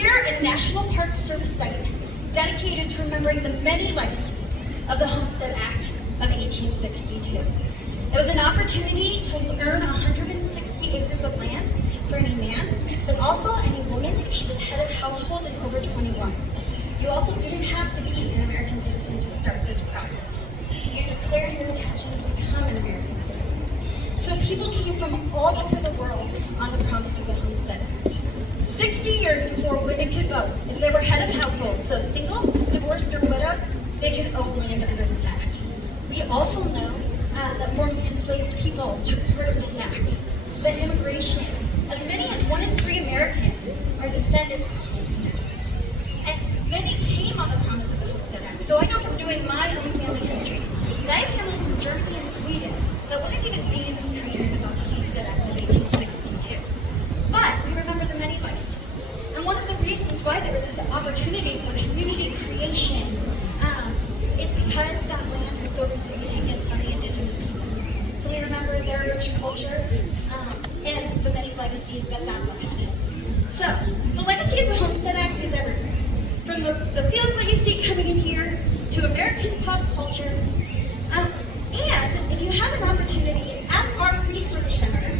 We're a National Park Service site dedicated to remembering the many legacies of the Homestead Act of 1862. It was an opportunity to earn 160 acres of land for any man, but also any woman if she was head of household and over 21. You also didn't have to be an American citizen to start this process. You declared your intention to become an American citizen. So people came from all over the world on the promise of the Homestead Act. 60 years before women could vote, if they were head of household, so single, divorced, or widowed, they could own land under this act. We also know that formerly enslaved people took part of this act. That immigration, as many as 1 in 3 Americans are descended from Homestead. And many came on the promise of the Homestead Act. So I know from doing my own family history, that I have family from Germany and Sweden that wouldn't even be in this country without the Homestead Act of 1862. But we remember the many legacies. And one of the reasons why there was this opportunity for community creation is because that land was so recently taken from the indigenous people. So we remember their rich culture and the many legacies that left. So the legacy of the Homestead Act is everywhere. From the fields that you see coming in here to American pop culture. And if you have an opportunity at our research center,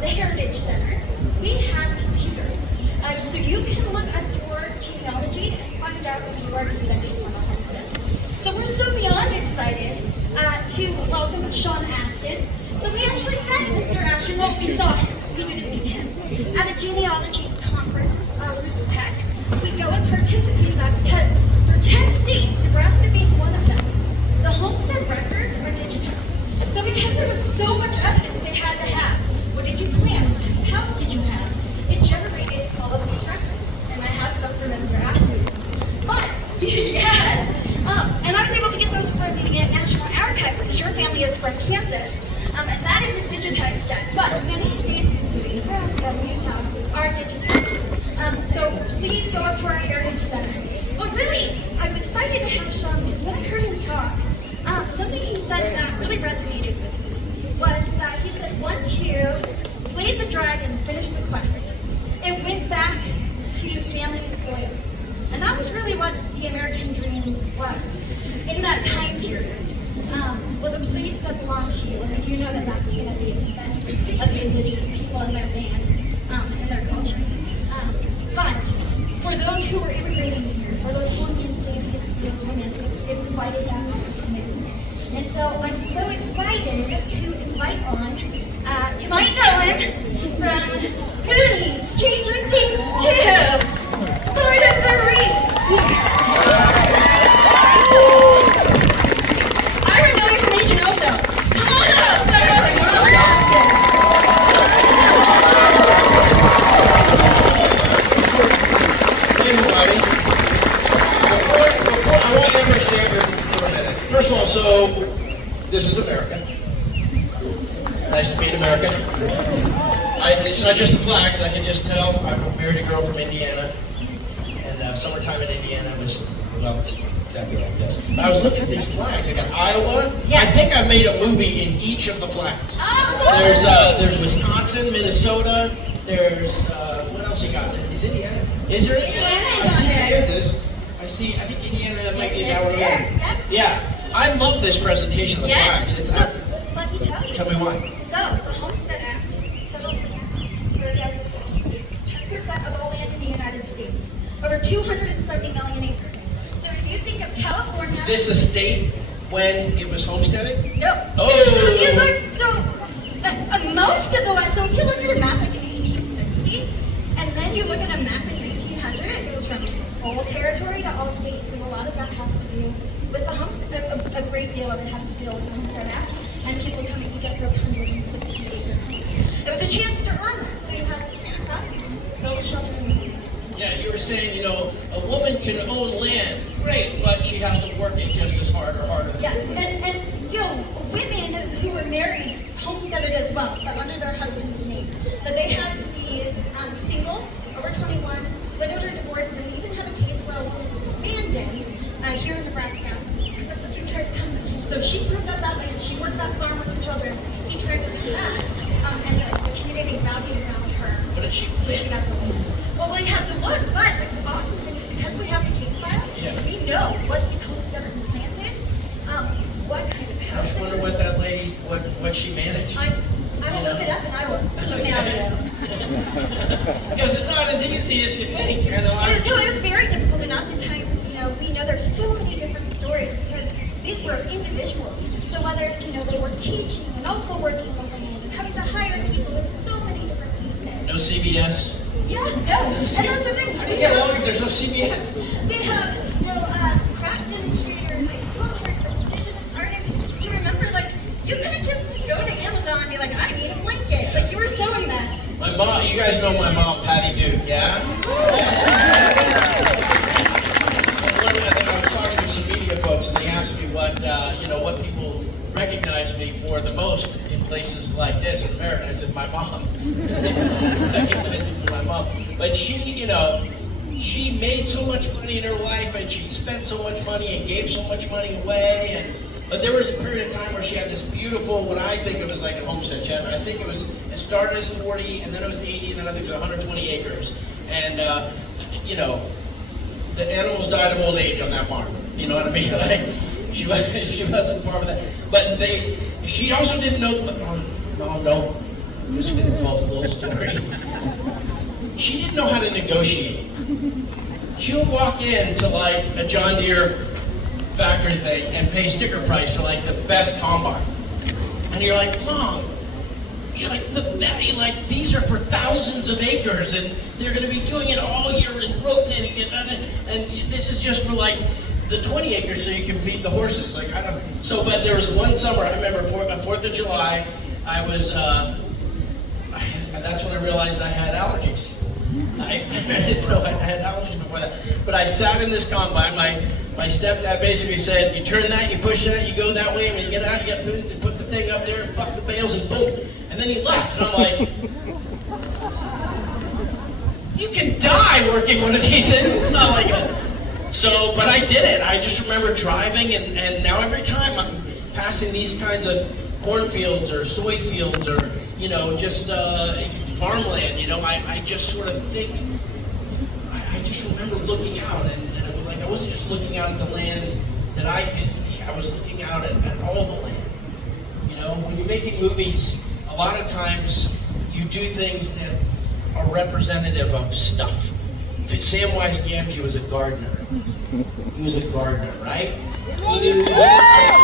the Heritage Center, we have computers. So you can look at your genealogy and find out if you are descended from a homestead. So we're so beyond excited to welcome Sean Astin. So we actually met Mr. Astin. Well, we saw him. We didn't meet him. At a genealogy conference, Roots Tech. We go and participate in that because for 10 states, Nebraska being one of them, the homestead records are digitized. So because there was so much evidence they had to have, what did you plant? What kind of house did you have? It generated all of these records. And I have some for Mr. Astin. But, yes, and I was able to get those from the National Archives because your family is from Kansas, and that isn't digitized yet. But many states, including Nebraska and Utah, are digitized. So please go up to our Heritage Center. But really, I'm excited to have Sean because when I heard him talk, something he said that really resonated with me was that he said once you slayed the dragon, finished the quest, it went back to family and soil. And that was really what the American dream was in that time period. Was a place that belonged to you. And I do know that that came at the expense of the indigenous people and their land and their culture. But for those who were immigrating here, for those who were enslaved, those women, it provided that opportunity. And so I'm so excited to invite on, you might know him from Goonies, Stranger Things 2, Lord of the Rings. I know you from Agent Oso. Come on up, Dr. Astin. Before I want to say everything for a minute. First of all, so this is America. Nice to be in America. It's not just the flags. I can just tell. I married a girl from Indiana, and summertime in Indiana was, well, it's exactly like this. But I was looking at these flags. I got Iowa. Yes. I think I made a movie in each of the flags. Oh, There's Wisconsin, Minnesota. There's what else you got? Is Indiana? Is there Indiana? I see Kansas. I think Indiana might be an hour away. Yeah. I love this presentation of the flags. So, let me tell you. Tell me why. So, the Homestead Act settled land in 30 out of the 50 states, 10% of all land in the United States, over 270 million acres. So if you think of California... Is this a state when it was homesteading? No. Oh! So if you look, most of the land, so if you look at a map in 1860, and then you look at a map in 1900, it goes from all territory to all states, and a lot of that has to do with the Homestead, a great deal of it has to deal with the Homestead Act and people coming to get those 160-acre claims. It was a chance to earn that, so you had to plant a property, build a shelter in the winter. Yeah, you were saying, a woman can own land, great, but she has to work it just as hard or harder. Yes, and women who were married homesteaded as well, but under their husband's name. But they had to be single, over 21, widowed or divorced, and we even had a case where a woman was abandoned here in Nebraska. Her husband tried to come, so she proved up that land. She worked that farm with her children. He tried to come back, and the community rallied around her. What did she So she got the land. Well, we have to what? But the awesome thing is because we have the case files, we know what these homesteaders planted, what kind of house. I just wonder what that lady, what she managed. I will look it up and I will email you. Because it's not as easy as you think. You know? No, it was very difficult, and oftentimes, we know there's so many different stories because these were individuals. So whether, they were teaching and also working on the land and having to hire people, there's so many different pieces. No CBS. Yeah, no, and that's the thing. How do you get along if there's no CBS? They have, craft demonstrators and quilters and indigenous artists. Do you remember, you couldn't just go to Amazon and be like, I need a blanket. Like, you were sewing that. My mom, you guys know my mom, Patty Duke, yeah? I was talking to some media folks and they asked me what people recognize me for the most in places like this in America. I said, my mom. Recognize me for my mom. But she made so much money in her life and she spent so much money and gave so much money away. But there was a period of time where she had this beautiful, what I think of as like a homestead. I think it started as 40, and then it was 80, and then I think it was 120 acres. And, the animals died of old age on that farm. You know what I mean? Like, she wasn't farming that. But she also didn't know, no, I'm just going to tell us a little story. She didn't know how to negotiate. She would walk into like a John Deere factory thing and pay sticker price for like the best combine. And you're like, Mom, these are for thousands of acres and they're going to be doing it all year and rotating it, and this is just for like the 20 acres so you can feed the horses. But there was one summer, I remember 4th of July, that's when I realized I had allergies. I didn't know I had allergies before that. But I sat in this combine. My stepdad basically said, you turn that, you push that, you go that way, and when you get out, you got to put the thing up there and buck the bales and boom. And then he left, and I'm like, you can die working one of these things. It's not like but I did it. I just remember driving, and now every time I'm passing these kinds of cornfields or soy fields or, just farmland, I just sort of think, I just remember looking out, and it was like I wasn't just looking out at the land that I could see, I was looking out at all the land. When you're making movies, a lot of times you do things that are representative of stuff. Samwise Gamgee was a gardener. He was a gardener, right? He knew how to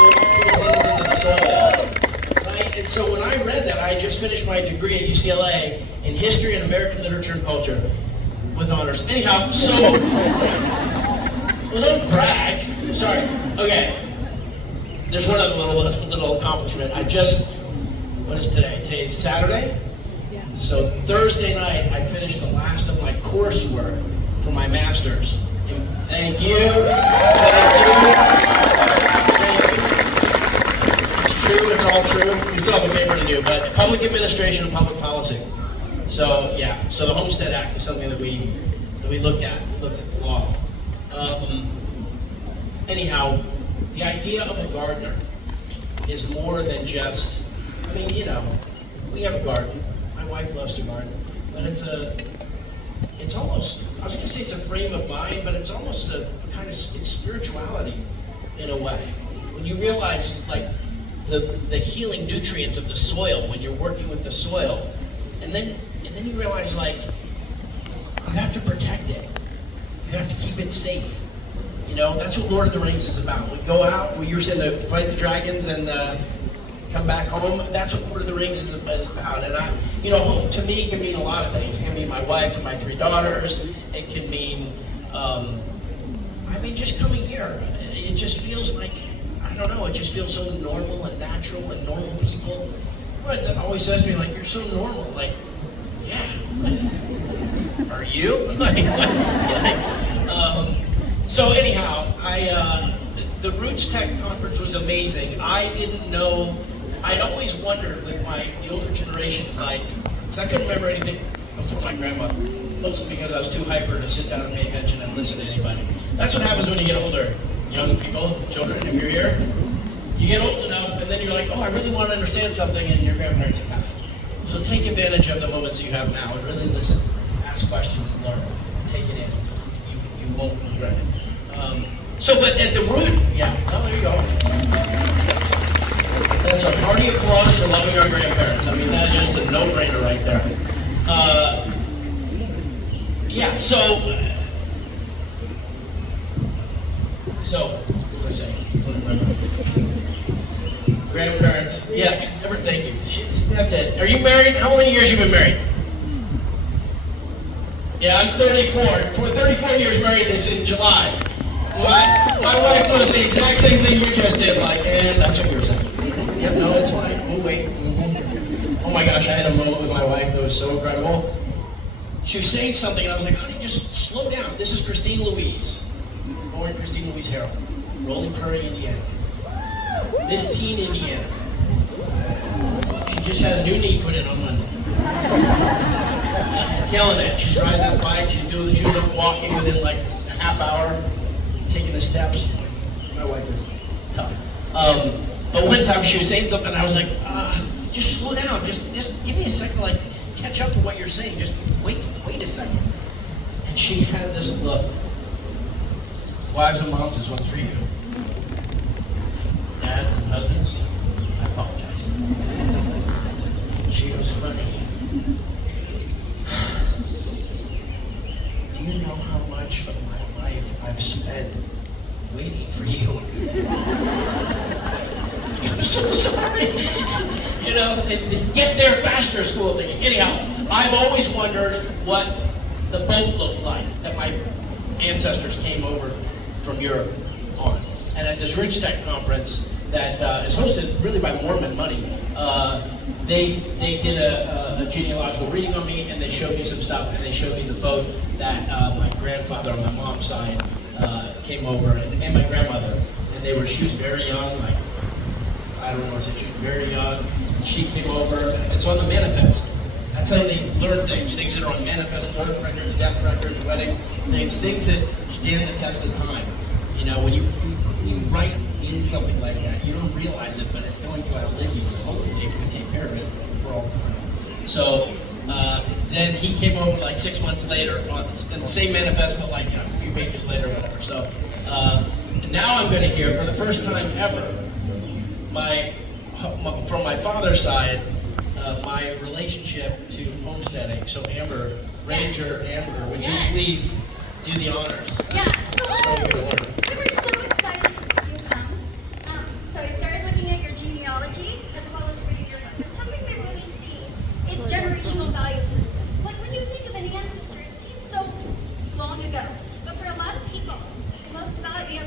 put things in the soil, right? And so when I read that, I just finished my degree at UCLA in history and American literature and culture with honors. Anyhow, well, don't brag. Sorry. Okay. There's one other little accomplishment. What is today? Today's Saturday? Yeah. So Thursday night, I finished the last of my coursework for my master's. And thank you. It's true, it's all true. We still have a paper to do, but public administration and public policy. So yeah, so the Homestead Act is something that we looked at the law. Anyhow, the idea of a gardener is more than just, we have a garden. My wife loves to garden, but it's almost, I was going to say it's a frame of mind, but it's almost a kind of, it's spirituality in a way. When you realize the healing nutrients of the soil when you're working with the soil, and then you realize you have to protect it. You have to keep it safe. That's what Lord of the Rings is about. We go out, you're saying to fight the dragons and come back home. That's what Lord of the Rings is about. And home to me can mean a lot of things. It can mean my wife and my 3 daughters. It can mean, just coming here. It just feels like, I don't know, it just feels so normal and natural and normal people. Everyone always says to me, you're so normal. Yeah. Are you? So anyhow, the Roots Tech conference was amazing. I didn't know, I'd always wondered with the older generations, because I couldn't remember anything before my grandma, mostly because I was too hyper to sit down and pay attention and listen to anybody. That's what happens when you get older, young people, children, if you're here. You get old enough, and then you're like, I really want to understand something, and your grandparents have passed. So take advantage of the moments you have now and really listen, ask questions, and learn, take it in. won't regret it. But at the root, yeah, oh, there you go. That's a hearty applause for loving our grandparents. I mean, that's just a no-brainer right there. Yeah, so what was I saying? Grandparents, yeah, never thank you. That's it. Are you married? How many years you been married? Yeah, I'm 34. For 34 years married is in July. My wife was the exact same thing you just did, like, and that's what you were saying. Yep, no, it's fine. We'll wait. Oh my gosh, I had a moment with my wife that was so incredible. She was saying something, and I was like, honey, just slow down. This is Christine Louise. Born Christine Louise Harrell, Rolling Prairie, Indiana. This teen Indiana. She just had a new knee put in on Monday. She's killing it. She's riding that bike. She was walking within like a half hour, taking the steps. My wife is tough. But one time she was saying something, and I was like, just slow down. Just give me a second, like, catch up to what you're saying. Just wait a second. And she had this look. Wives and moms, this one's for you. Dads and husbands, I apologize. She goes, honey, do you know how much of my life I've spent waiting for you? I'm so sorry. You know, it's the get there faster school thing. Anyhow, I've always wondered what the boat looked like that my ancestors came over from Europe on. And at this Rich Tech conference that is hosted really by Mormon money, they did a genealogical reading on me, and they showed me some stuff, and they showed me the boat that my grandfather on my mom's side came over, and my grandmother. And she was very young, like, I don't know, she was very young. She came over, it's on the manifest. That's how they learn things that are on manifest, birth records, death records, wedding things that stand the test of time. You know, when you write in something like that, you don't realize it, but it's going to outlive you, and hopefully it can take care of it for all time. So then he came over like 6 months later in the same manifest, but like, you know, a few pages later or whatever. So now I'm going to hear for the first time ever from my father's side, my relationship to homesteading. So Amber, Ranger Amber, would you please do the honors? Yeah, so we were so excited you come. So I started looking at your genealogy as well as reading your book. And something we really see is generational value systems. Like when you think of an ancestor, it seems so long ago. But for a lot of people,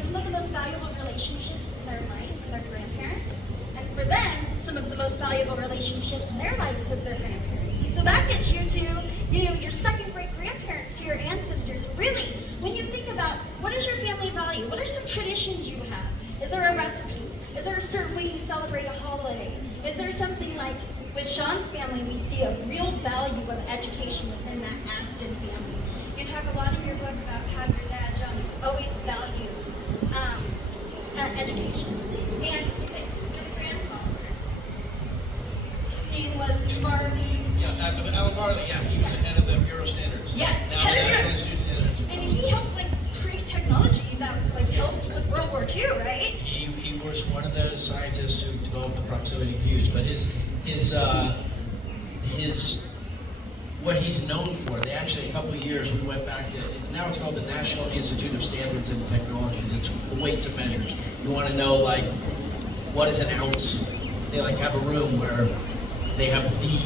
some of the most valuable relationships in their life are their grandparents. And for them, some of the most valuable relationship in their life was their grandparents. And so that gets you to, your second great grandparents, to your ancestors. Really, when you think about what is your family value, what are some traditions you have? Is there a recipe? Is there a certain way you celebrate a holiday? Is there something like, with Sean's family, we see a real value of education within that Astin family. You talk a lot in your book about how your dad, John, has always valued education. And your grandfather, his name was Marley. Yeah, Alan Barley, yeah, he was the head of the Bureau Standards. Yeah, now the National Institute Standards. And he helped create technology that helped with World War II, right? He was one of the scientists who developed the proximity fuse, but his what he's known for, they actually a couple of years we went back to, it's called the National Institute of Standards and Technologies. It's the weights and measures. You want to know what is an ounce? They have a room where they have the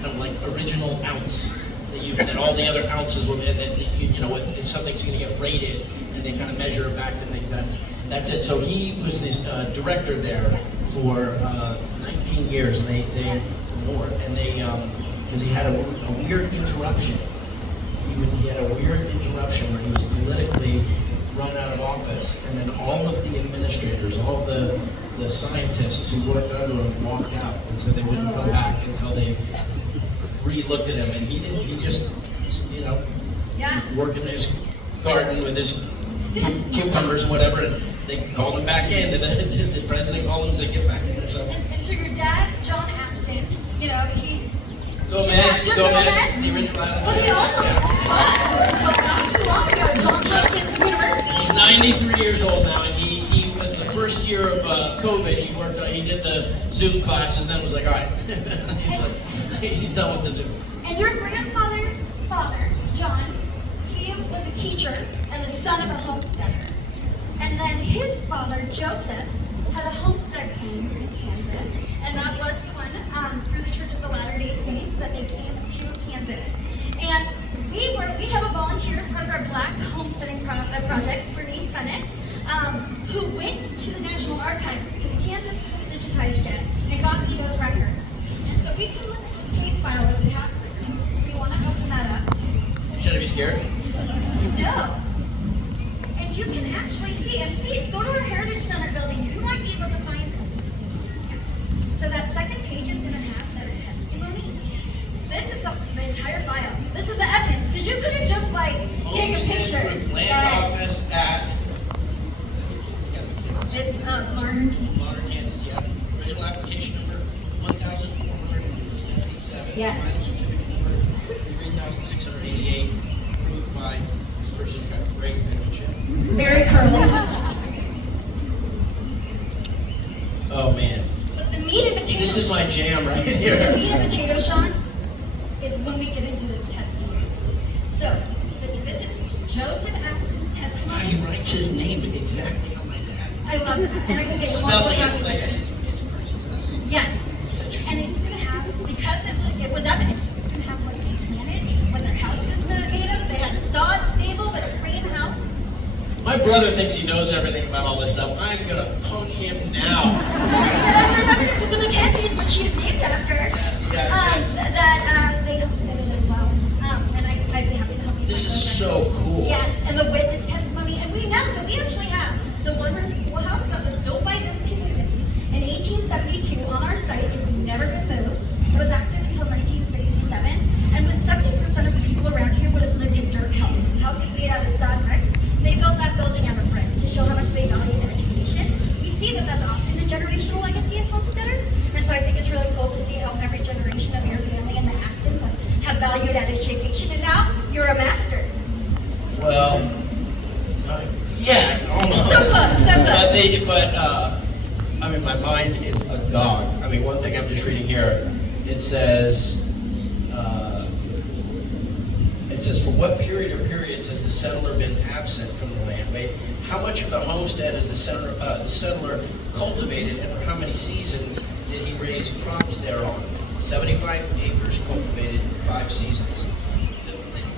kind of original ounce that all the other ounces will, and if something's going to get rated, and they kind of measure it back to things. That's it. So he was this director there for 19 years, and they more, and because he had a weird interruption. He had a weird interruption where he was politically thrown out of office, and then all of the administrators, all the scientists who worked under him walked out and said they wouldn't come back until they re-looked at him, and he just working in his garden with his cucumbers and whatever, and they called him back in, and the president called him and said, get back in there. And so your dad, John Astin, he... Gomez, the original. But he also taught until not too long ago, John Hopkins University. 93 years old now, and he the first year of COVID, he did the Zoom class, and then was like, all right, he's done with the Zoom. And your grandfather's father, John, he was a teacher and the son of a homesteader. And then his father, Joseph, had a homestead claim in Kansas, and that was the one through the Church of the Latter-day Saints that they came to Kansas. And we have a volunteer as part of our Black Homesteading Project, Bernice Bennett, who went to the National Archives because Kansas isn't digitized yet, and got me those records. And so we can look at this case file that we have. If you want to open that up. Should I be scared? No. And you can actually see, and please go to our Heritage Center building. You might be able to find this. So that second page is going to have their testimony. This is the entire file. This is the evidence, because you couldn't just take a picture. Land office at. It's Larner, Kansas, yeah. Original application number 1,477. Yes. Final certificate number 3,688. Approved by this person's got great penmanship. very curly. Oh man. But the meat and potatoes. This is my jam right here. The meat and potatoes, Sean, is when we get into this testimony. So, this is Joseph Astin's He testimony. writes his name exactly how my dad. I love that. And I can get you multiple Spelling is copies. like his person is the same. Yes. It's interesting. And it's going to have, because it was evidence, it's going to have what they planted, what their house was made of. They had a sod stable, but a frame house. My brother thinks he knows everything about all this stuff. I'm gonna punk him now. There's evidence of the Mackenzies, which she is named after, Yes. that they homesteaded as well. And I'd be happy to help you. This find is those records. so cool. Yes, and the witness testimony, and we know, so we actually have the one-room schoolhouse that was built by this community in 1872 on our site. It's never been moved. It was active until 1967, and when 70% of the people around here would have lived in dirt houses, houses made out of sod bricks, they built that building out of brick to show how much they valued education. We see that that's often a generational legacy of homesteaders, and so I think it's really cool to see how every generation of your family and the Astins have valued education, and now you're a master. Well, yeah, almost. So close, so close. But I mean, my mind is agog. I mean, one thing I'm just reading here, it says, for what period or periods has the settler been absent from the land? Wait, how much of the homestead has the settler cultivated, and for how many seasons did he raise crops thereon? 75 acres cultivated, 5 seasons. The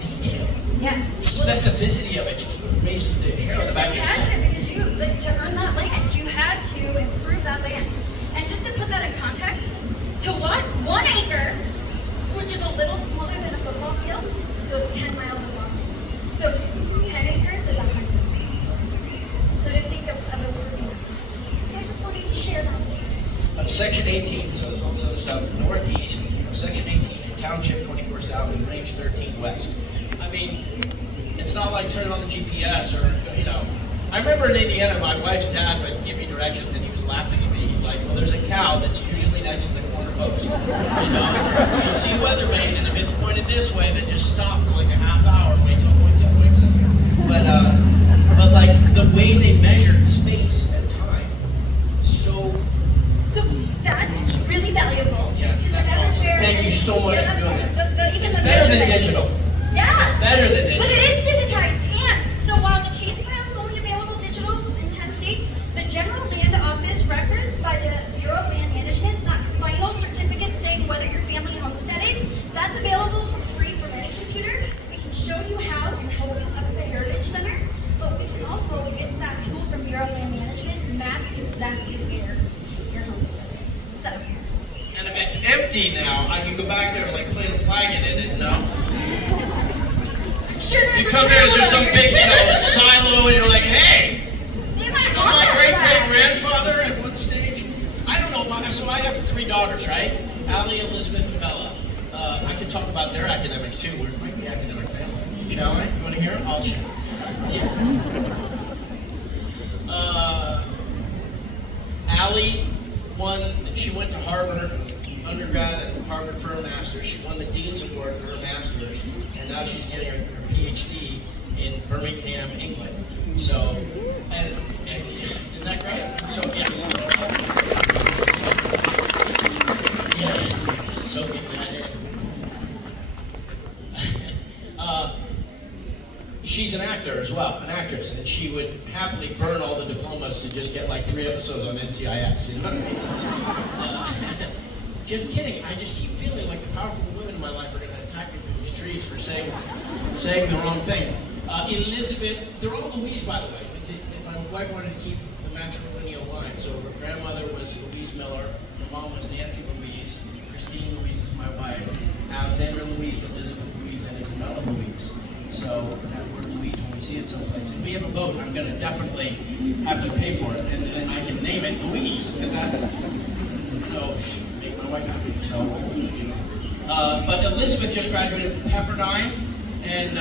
detail. Yes. The specificity of it just makes the hair on the back of You your had neck. to, because to earn that land, you had to improve that land. And just to put that in context, to what? 1 acre, which is a little smaller than a football field, goes 10 miles along. So 10 acres is 100 miles. So to think of improving that. So I just wanted to share that with you. Section 18, so it's all the other stuff, northeast, Section 18 in Township 24 South and Range 13 West. I mean, it's not like turning on the GPS or, you know. I remember in Indiana, my wife's dad would give me directions and he was laughing at me. He's like, well, there's a cow that's usually next to the corner post. You know, you'll see a weather vane, and if it's pointed this way, then just stop for like a half hour and wait till it points that way. But like the way they measured space and time, so that's really valuable. yeah, that's awesome. Thank you so much for doing it. It's better than digital. Yeah. It's better than digital. But it is digitized. And so while the case file is only available digital in 10 states, the General Land Office records by the Bureau of Land Management, that final certificate saying whether your family homesteaded, that's available for free from any computer. We can show you how and help you up at the Heritage Center. But we can also, with that tool from Bureau of Land Management, map exactly where your homestead is. So, And if it's empty now, I can go back there and like plant a flag in it, and I'm sure there's you a come there, trail there's some over. big silo, and you're like, hey, They might you know want my that great flag. grandfather at one stage? I don't know. So I have 3 daughters, right? Allie, Elizabeth, and Bella. I could talk about their academics too. We're quite the academic family. Shall I? You want to hear it? I'll share. Allie won. She went to Harvard undergrad and Harvard for her master's. She won the Dean's Award for her master's, and now she's getting her PhD in Birmingham, England. So, and isn't that great? So, yes. Yes, soaking that in. She's an actor as well, an actress, and she would happily burn all the diplomas to just get like 3 episodes on NCIS, you know what I mean? Just kidding. I just keep feeling like the powerful women in my life are going to attack me through these trees for saying the wrong things. Elizabeth, they're all Louise, by the way. My wife wanted to keep the matrilineal line, so her grandmother was Louise Miller, her mom was Nancy Louise, Christine Louise is my wife, Alexandra Louise, Elizabeth Louise, and Isabella Louise. So that word Louise, when we see it someplace, if we have a boat, I'm going to definitely have to pay for it, and I can name it Louise, because that's, make my wife happy. So, you know. But Elizabeth just graduated from Pepperdine, and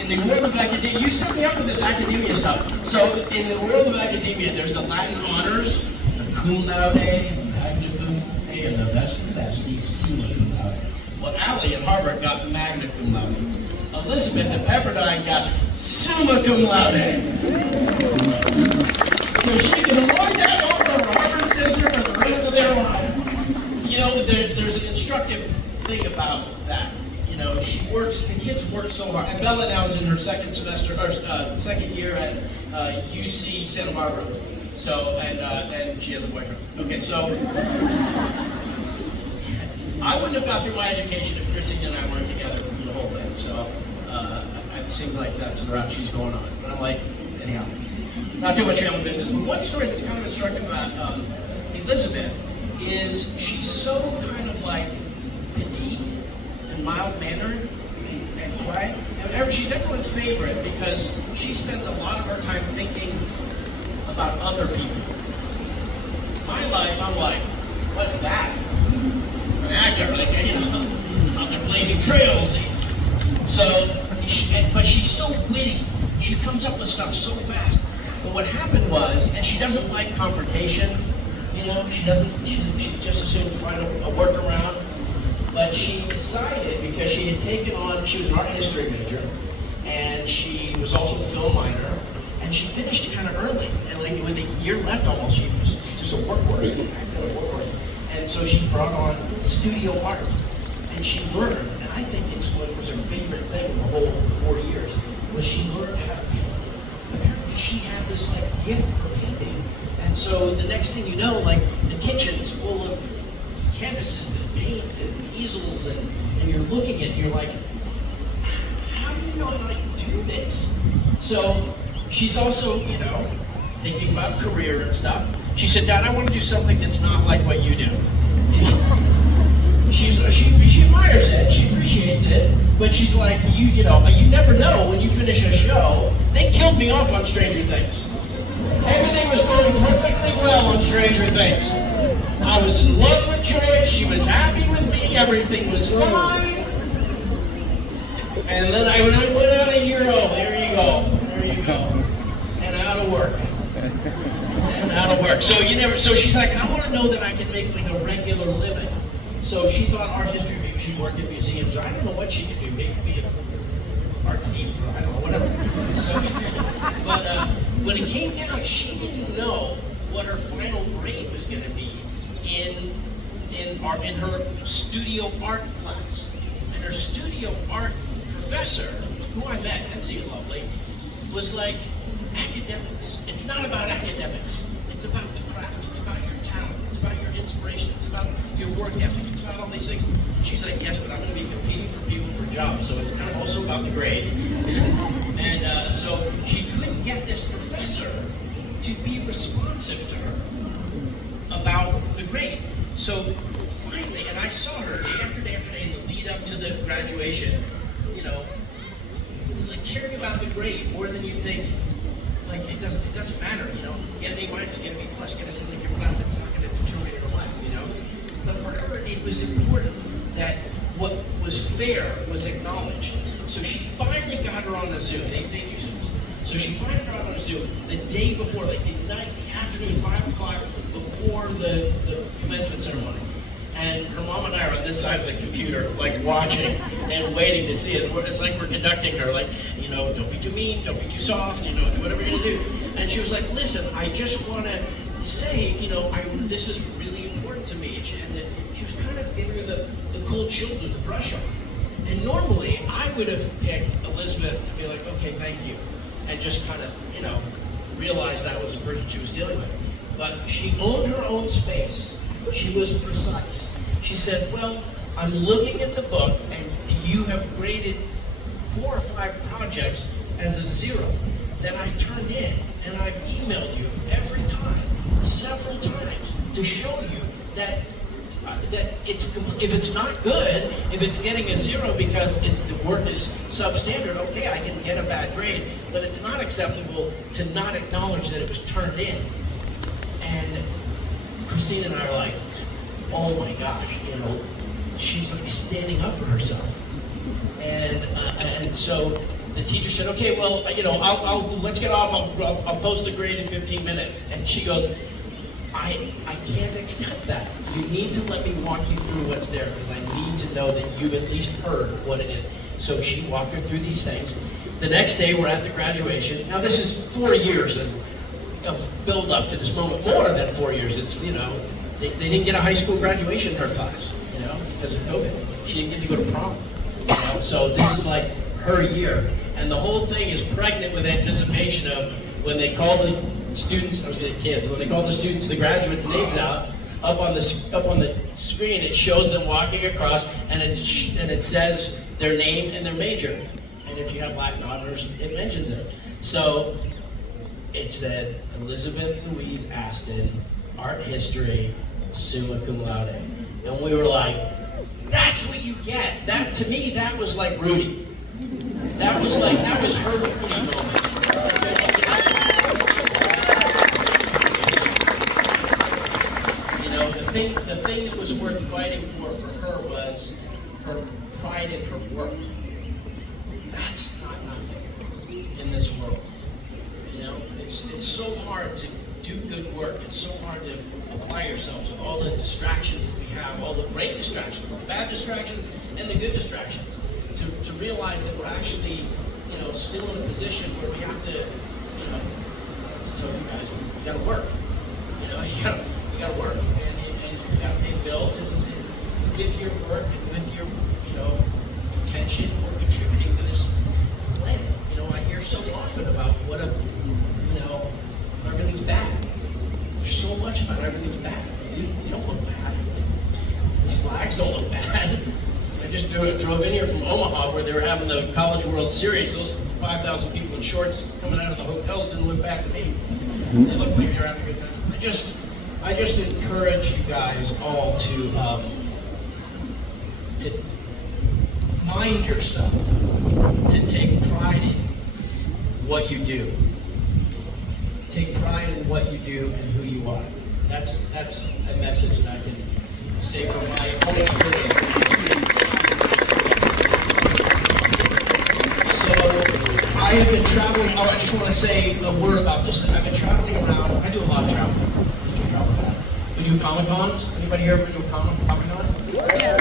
in the world of academia, you set me up with this academia stuff. So in the world of academia, there's the Latin honors, the cum laude, the magna cum laude, and the best of the best, the summa cum laude. Well, Allie at Harvard got magna cum laude. Elizabeth at Pepperdine got summa cum laude. So she can avoid that over her Harvard sister for the rest of their lives. You know, there's an instructive thing about that. You know, the kids work so hard. And Bella now is in her second semester, or second year at UC Santa Barbara. So, and she has a boyfriend. Okay, so I wouldn't have got through my education if Chrissy and I weren't together through the whole thing. So it seems like that's the route she's going on. But I'm like, anyhow, not too much family business. But one story that's kind of instructive about Elizabeth is she's so kind of like petite and mild-mannered and quiet. And she's everyone's favorite because she spends a lot of her time thinking about other people. My life, I'm like, what's that? An actor, like, you know, out there blazing trails. So, but she's so witty. She comes up with stuff so fast. But what happened was, and she doesn't like confrontation, you know, she just assumed to find a workaround. But she decided, because she had taken on, she was an art history major, and she was also a film minor, and she finished kind of early. And like when the year left almost, she was just a workhorse. And so she brought on studio art, and she learned, and I think it's what was her favorite thing in the whole 4 years, was she learned how to paint. Apparently she had this like gift for painting. And so the next thing you know, like the kitchen's full of canvases and paint and easels, and you're looking at it and you're like, how do you know how to do this? So she's also, you know, thinking about career and stuff. She said, Dad, I want to do something that's not like what you do. She admires it, she appreciates it, but she's like, you know, you never know when you finish a show. They killed me off on Stranger Things. Everything was going perfectly well on Stranger Things. I was in love with Joyce, she was happy with me, everything was fine. And then I went out a year old, there you go. And out of work. So she's like, I want to know that I can make like a regular living. So she thought art history, maybe she'd work in museums. I don't know what she could do, maybe be an art thief, or I don't know, whatever. So, but when it came down, she didn't know what her final grade was going to be in her studio art class. And her studio art professor, who I met, Nancy Lovely, was like, academics. It's not about academics. It's about the craft. It's about your talent. It's about your inspiration. It's about your work ethic. It's about all these things. She's like, yes, but I'm going to be competing for people for jobs, so it's kind of also about the grade. And so she couldn't get this professor to be responsive to her about the grade. So finally, and I saw her day after day after day in the lead up to the graduation, you know, like caring about the grade more than you think. Like it doesn't matter, you know. Get an A minus, get an A plus, get a something, get not going to determine your life, you know. But for her, it was important that what was fair was acknowledged. So she finally got her on a Zoom. They use Zoom. So she finally got her on a Zoom the day before, like the night, the afternoon, 5 o'clock before the commencement ceremony. And her mom and I are on this side of the computer, like watching and waiting to see it. It's like we're conducting her, like, you know, don't be too mean, don't be too soft, you know, do whatever you're gonna do. And she was like, listen, I just wanna say, you know, this is really important to me. And she was kind of giving her the cold shoulder, the brush off. And normally, I would have picked Elizabeth to be like, okay, thank you. And just kind of, you know, realize that was the person she was dealing with. But she owned her own space. She was precise. She said, well, I'm looking at the book and you have graded 4 or 5 projects as a 0 that I turned in, and I've emailed you every time, several times, to show you that if it's not good, if it's getting a 0 because the work is substandard, okay, I can get a bad grade, but it's not acceptable to not acknowledge that it was turned in. And Christine and I are like, oh my gosh, you know, she's like standing up for herself. And so the teacher said, okay, well, you know, let's get off. I'll post the grade in 15 minutes. And she goes, I can't accept that. You need to let me walk you through what's there because I need to know that you've at least heard what it is. So she walked her through these things. The next day, we're at the graduation. Now, this is 4 years of build up to this moment, more than 4 years. It's, you know, they didn't get a high school graduation in her class, you know, because of COVID. She didn't get to go to prom. You know? So this is like her year. And the whole thing is pregnant with anticipation of when they call the students, I was going to say kids, when they call the students, the graduates' names out, up on the screen, it shows them walking across, and it says their name and their major. And if you have Latin honors, it mentions it. So it said Elizabeth Louise Astin, art history, summa cum laude. And we were like, that's what you get. That, to me, that was like Rudy. That was her Rudy moment. You know, the thing that was worth fighting for her was her pride in her work. That's not nothing in this world. You know, it's so hard to do good work. It's so hard to apply yourselves with all the distractions that we have, all the great distractions, the bad distractions, and the good distractions. To realize that we're actually, you know, still in a position where we have to, you know, to tell you guys, we got to work. You know, you got to work, and you got to pay bills, and with your work and with your, you know, attention or contributing to this planet. You know, I hear so often about what you know, everything's bad. There's so much about everything's bad. You don't look bad. These flags don't look bad. I just drove in here from Omaha where they were having the College World Series. Those 5,000 people in shorts coming out of the hotels didn't look bad to me. They looked like they were having a good time. I just encourage you guys all to mind yourself, to take pride in what you do. Take pride in what you do and who you are. That's a message that I can say from my own experience. So I have been traveling. Oh, I just want to say a word about this. I've been traveling around. I do a lot of traveling. I used to travel a lot. We do Comic Cons. Anybody here ever been to a Comic Con? Yeah.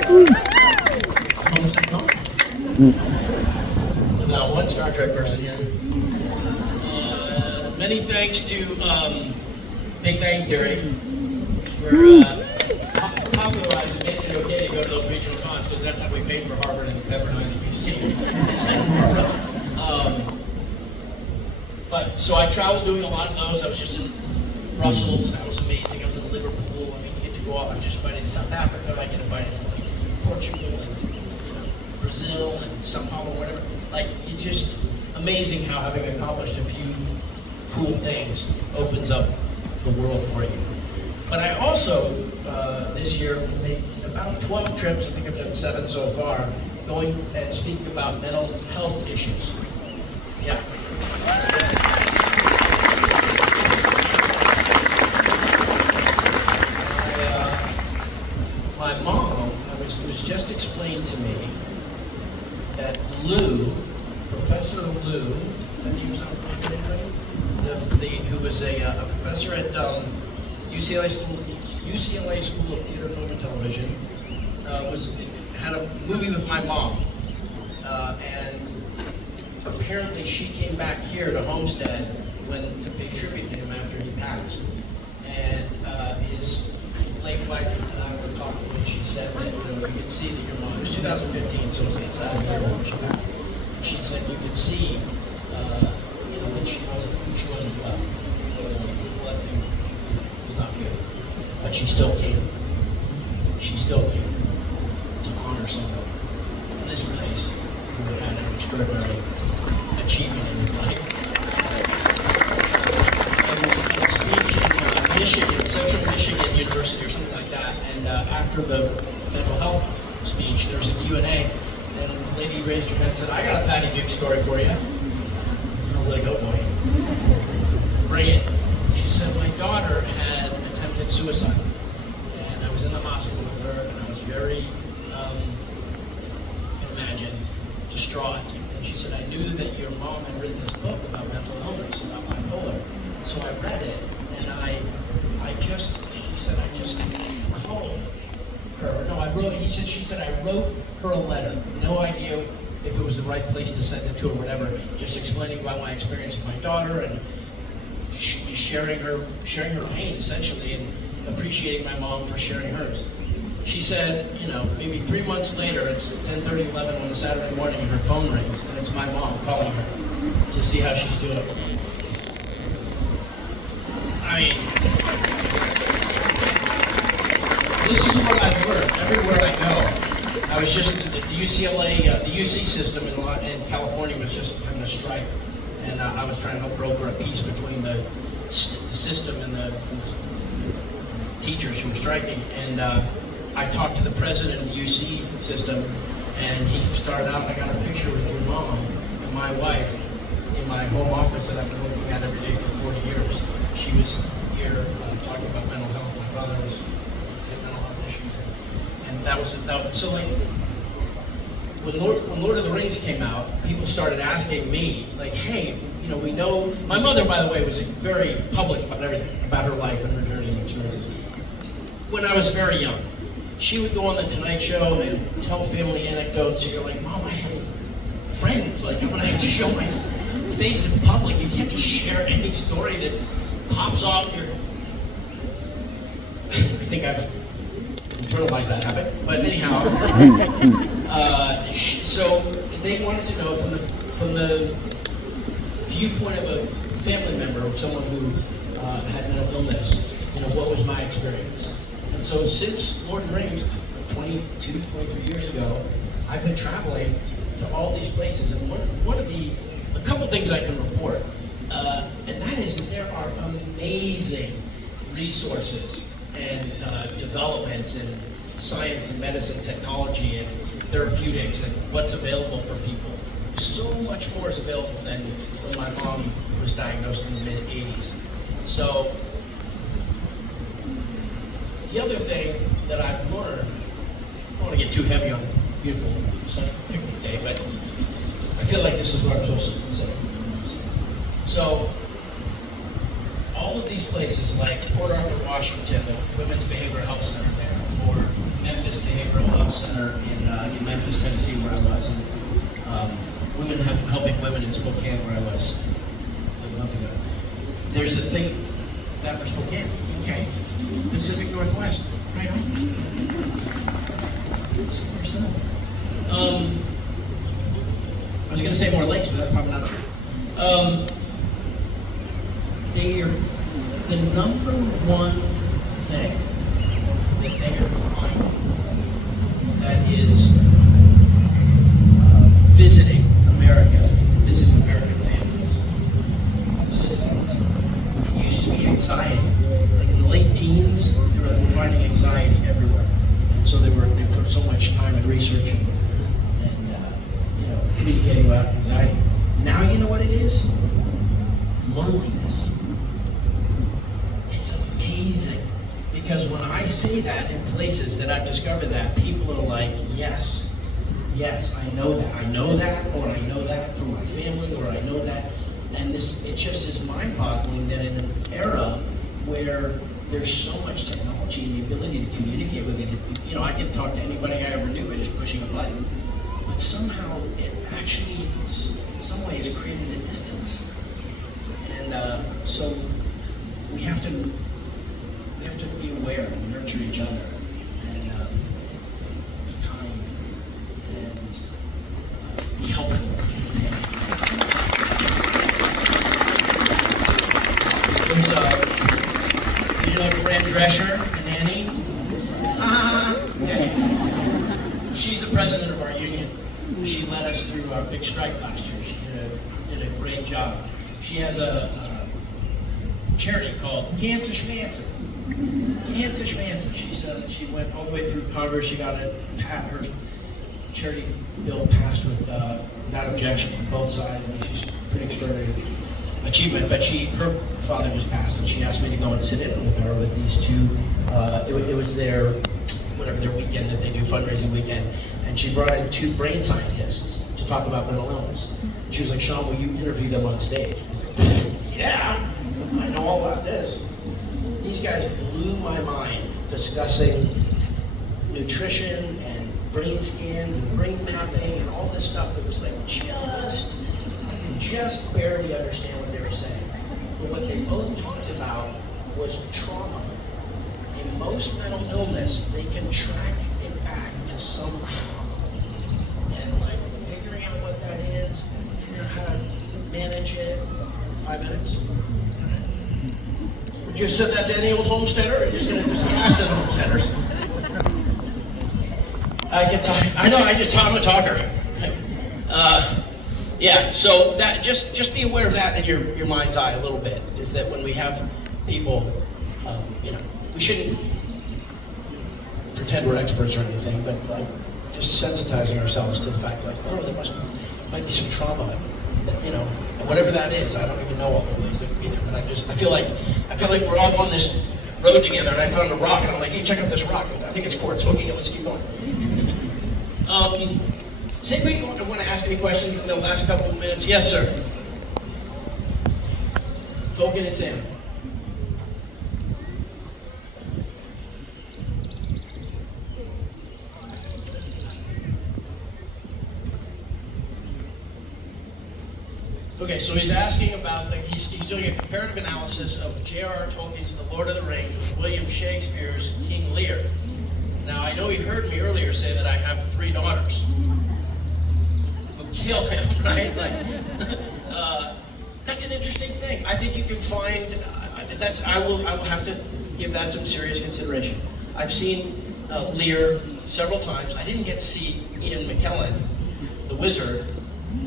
It's Homestead NHP. Without one Star Trek person here. Many thanks to Big Bang Theory for popularizing, making it okay to go to those regional cons, because that's how we paid for Harvard and Pepperdine and UC Santa Barbara. But so I traveled doing a lot of those. I was just in Brussels. That was amazing. I was in Liverpool. I mean, you get to go out. I was just invited to South Africa. I get invited to like Portugal and, you know, Brazil and Sao Paulo, whatever. Like, it's just amazing how having accomplished a few cool things opens up the world for you. But I also, this year, made about 12 trips, I think I've done 7 so far, going and speaking about mental health issues. Yeah. My mom, it was just explained to me that Lou, Professor Lou, is that name sound familiar to anybody? Who was a professor at UCLA School of Theater, Film, and Television. Had a movie with my mom, and apparently she came back here to Homestead to pay tribute to him after he passed. And his late wife and I were talking, and she said that you could see that your mom. It was 2015, so it was inside a year when she passed. She said you could see, that she wasn't well. Blood thing was not good, but she still came. She still came to honor somebody from this place who had an extraordinary achievement in his life. And a speech in Michigan, Central Michigan University or something like that, and after the mental health speech, there was a Q&A, and a lady raised her hand and said, "I got a Patty Duke story for you." And I was like, "Oh boy, bring it." She said, "My daughter had attempted suicide, and I was in the hospital with her, and I was very, you can imagine, distraught. And she said, I knew that your mom had written this book about mental illness, about bipolar. So I read it, and she said, I just called her. No, she said, I wrote her a letter. No idea if it was the right place to send it to or whatever, just explaining about my experience with my daughter and sharing her pain, essentially, and appreciating my mom for sharing hers. She said, maybe 3 months later, it's 10:30, 11 on a Saturday morning, and her phone rings, and it's my mom calling her to see how she's doing. I mean, this is what I've learned everywhere I go. I was just, the UCLA, the UC system in California was just having a strike, and I was trying to help broker a peace between the system and the teachers who were striking, and I talked to the president of the UC system, and he started out, I got a picture with your mom and my wife in my home office that I've been looking at every day for 40 years. She was here talking about mental health. My father was had mental health issues, and that was so like when Lord of the Rings came out, people started asking me like, hey, we know my mother, by the way, was very public about everything, about her life and her journey and experiences. When I was very young, she would go on the Tonight Show and tell family anecdotes, and you're like, Mom, I have friends. Like, when I have to show my face in public, you can't just share any story that pops off your... I think I've internalized that habit, but anyhow. So they wanted to know from the viewpoint of a family member, of someone who had mental illness, what was my experience? And so since Lord of the Rings, 22, 23 years ago, I've been traveling to all these places, and a couple things I can report, and that is that there are amazing resources and developments in science and medicine, technology and therapeutics, and what's available for people. So much more is available than when my mom was diagnosed in the mid-'80s. So the other thing that I've learned, I don't want to get too heavy on a beautiful sunny picnic day, but I feel like this is what I'm supposed to say. So all of these places like Port Arthur, Washington, the Women's Behavioral Health Center there, or Memphis Behavioral Health Center in Memphis, Tennessee, where I was, and helping women in Spokane, where I was like a month ago. There's a thing, that for Spokane, okay? Pacific Northwest, right on. I was going to say more lakes, but that's probably not true. The number one thing that they are finding that is visiting American families, citizens. It used to be anxiety. Like in the late teens, they were finding anxiety everywhere, and so they put so much time and research and communicating about anxiety. Now you know what it is? Loneliness. It's amazing, because when I say that in places that I've discovered that, people are like, yes, I know that, or I know that from my family, or I know that. And it just is mind-boggling that in an era where there's so much technology and the ability to communicate with it. You know, I could talk to anybody I ever knew by just pushing a button, but somehow it actually, in some ways, created a distance. And so we have to be aware and nurture each other and be kind and be helpful. There's you know Fran Drescher, an Annie? Okay. She's the president of our union. She led us through our big strike last year. She did a great job. She has a charity called Cancer Schmancer. Cancer Schmancer. She went all the way through Congress. She got her charity bill passed without objection from both sides. I mean, she's pretty extraordinary achievement. But her father just passed, and she asked me to go and sit in with her with these two. It was their weekend that they do, fundraising weekend, and she brought in two brain scientists to talk about mental illness. She was like, "Sean, will you interview them on stage?" Yeah, I know all about this. These guys blew my mind discussing nutrition and brain scans and brain mapping and all this stuff that was like I could just barely understand what they were saying. But what they both talked about was trauma. In most mental illness, they can track it back to some trauma. And like figuring out what that is, figuring out how to manage it. 5 minutes? Would you have said that to any old homesteader, or are you just going to just ask the homesteaders? I can talk. I know. I'm a talker. Yeah. So that just be aware of that in your mind's eye a little bit. Is that when we have people, you know, we shouldn't pretend we're experts or anything, but like just sensitizing ourselves to the fact, like, oh, there might be some trauma, that, you know, and whatever that is. I don't even know all the ways that could be there, but I feel like we're all on this road together, and I found a rock, and I'm like, hey, check out this rock. I think it's quartz. Okay, let's keep going. Does anybody want to ask any questions in the last couple of minutes? Yes, sir. Fogan and Sam. Okay, so he's asking about, he's doing a comparative analysis of J.R.R. Tolkien's The Lord of the Rings with William Shakespeare's King Lear. Now, I know he heard me earlier say that I have 3 daughters. Who kill him, right? That's an interesting thing. I think you can find, I will have to give that some serious consideration. I've seen Lear several times. I didn't get to see Ian McKellen, the wizard,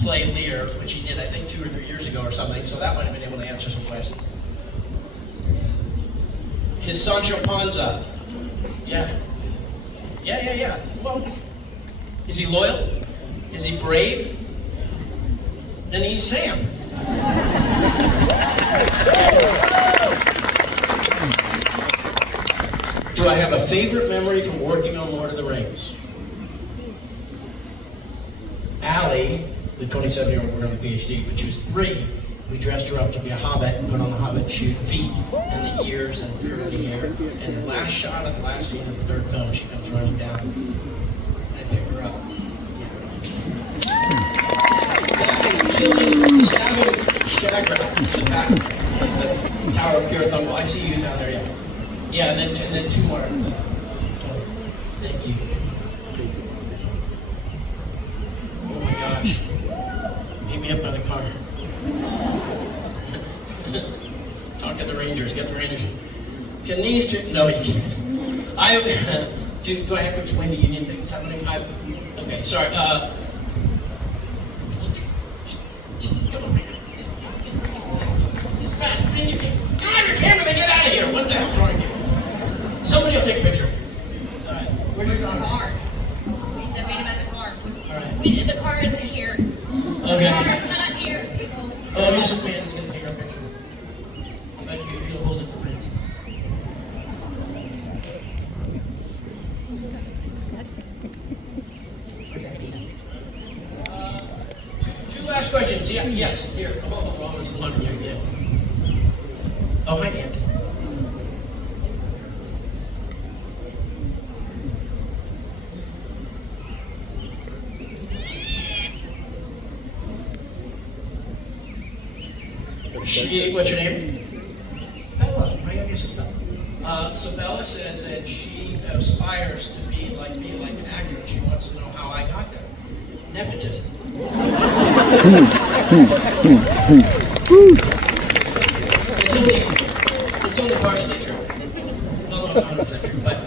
play Lear, which he did, I think, 2 or 3 years ago or something, so that might have been able to answer some questions. His Sancho Panza. Yeah. Well, is he loyal? Is he brave? Then he's Sam. Do I have a favorite memory from working on Lord of the Rings? Allie, the 27-year-old, we're on the PhD, when she was 3, we dressed her up to be a hobbit and put on the hobbit feet and the ears and the curly hair. And the last shot of the last scene of the 3rd film, she comes running down. I pick her up. Stabbing Shagrat in the back of the Tower of Kirithumble. I see you down there, yeah. Yeah, and then 2 more. Thank you. Oh my gosh. Meet me up by the car. Talk to the Rangers. Get the Rangers. Can these two? No, you can't. Do I have to explain the union thing that's happening? Okay, sorry. Come on, man. Just fast. Man, you can. Get out of your camera and get out of here. What the hell's wrong with you? Somebody will take a picture. All right. Where's your car? He said meet him at the car. All right. The car isn't here. Okay. The car is not here, people. Oh, this man is going to take our picture. But you'll hold it for minutes. Two last questions. Yeah, yes, here. Oh, there's one here. Yeah. Oh, hi, Aunt. What's your name? Bella. My youngest is Bella. So Bella says that she aspires to be like me, like an actor, and she wants to know how I got there. Nepotism. It's only partially true. No, it's 100% true. But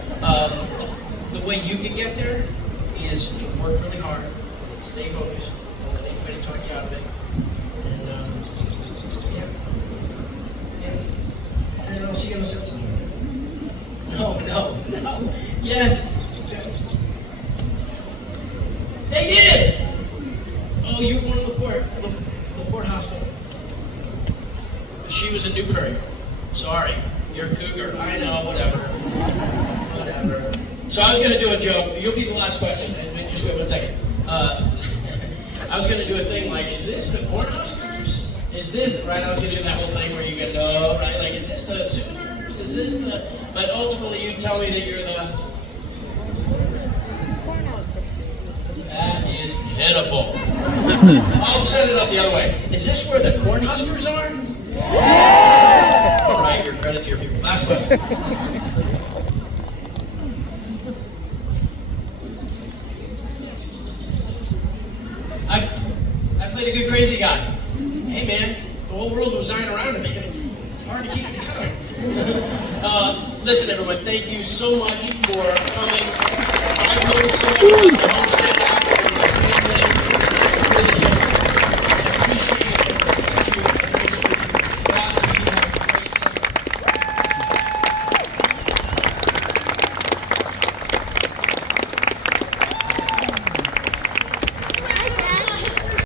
the way you can get there is to work really hard, stay focused, don't let anybody talk you out of it, and and I'll see you on the set tomorrow. No. Yes. They did it! Oh, you were in LaPorte Hospital. She was a new courier. Sorry, you're a cougar. I know, whatever. So I was going to do a joke. You'll be the last question. Just wait 1 second. I was going to do a thing like, is this the Cornhuskers? Is this, right? I was going to do that whole thing where you go, no, right? Like, is this the Sooners? Is this the, but ultimately you tell me that you're the, that is pitiful. I'll set it up the other way. Is this where the Cornhuskers are? All right, your credit to your people. Last question. I played a good crazy guy. Hey man, the whole world was dying around him. It's hard to keep it together. Listen everyone, thank you so much for coming. I've learned so much about the Homestead Act.